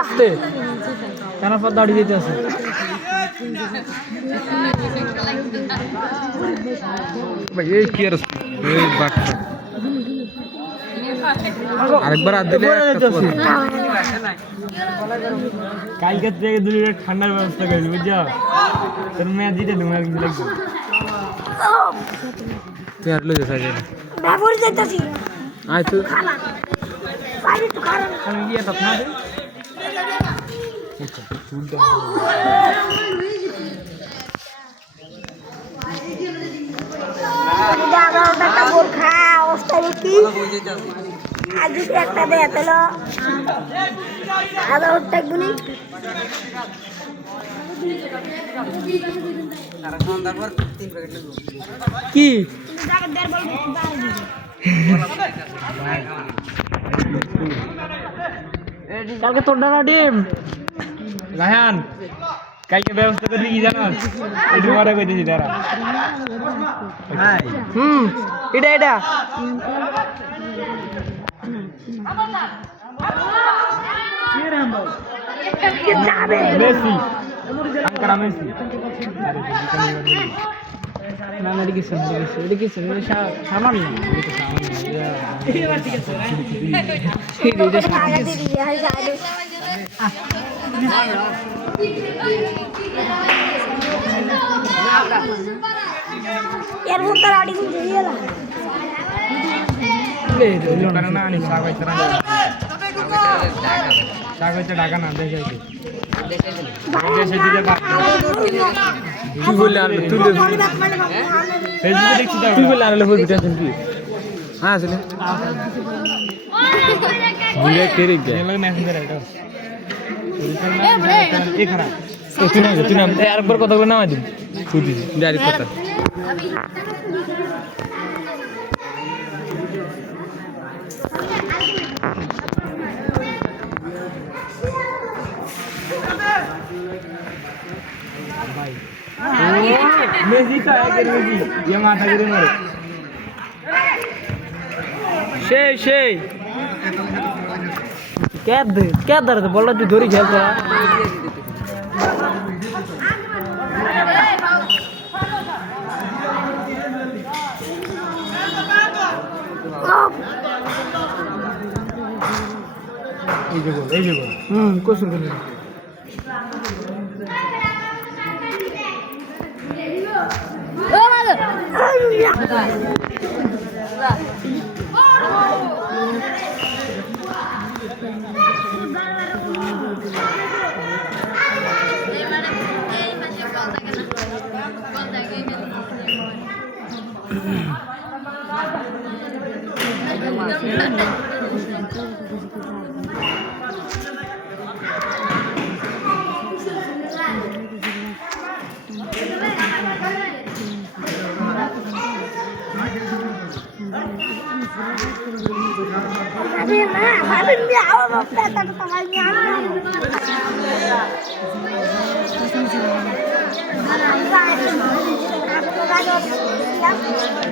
আস্তে কেন পর দাঁড়িয়ে যেতে আছে এই কি আর এই বাচ্চা আরেকবার আর দিলে কালকে থেকে 2 লিটার ঠান্ডার ব্যবস্থা করেছি বুঝছো তোর মেয়ে দিতে তুমি একদিন লাগবে তুই আর লয়ে যাস ব্যবহার যাইতাছি আয় তুই খালা সাইড তো খালা আমি গিয়ে তো না দাদা ওটা বোরখা অবস্থা কি আজ একটা দে তাহলে দাদা ওটা গুনি কি কালকে তোর ডানা ডিম রায়হান কালকে ব্যবস্থা করবি কি জানাস একটু মনে করতেছি তারা এটা এটা মেসি আঙ্কারা মেসি না না এটা কিছু সামান না এর মধ্যে রাডি দিয়ে ঢাকা না দেখে তুই বললে আনবে তুই ফেসবুকে দেখছি তুই বললে আনলে বলবি টেনশন কি হ্যাঁ আসলে বুঝে কেরে গে মেসেঞ্জার এটা এ খারাপ তুই না আরেকবার কথা বলে নামা দিন তুই দিন ডাইরেক্ট কথা মেসি তো আগে মেসি ये মাথা ঘুরে মারে সেই কে ধরে বললা তুই ধরে খেলছ এই যে বল কোশ্চেন করলি Habis dia awak datang ke tangannya. Aku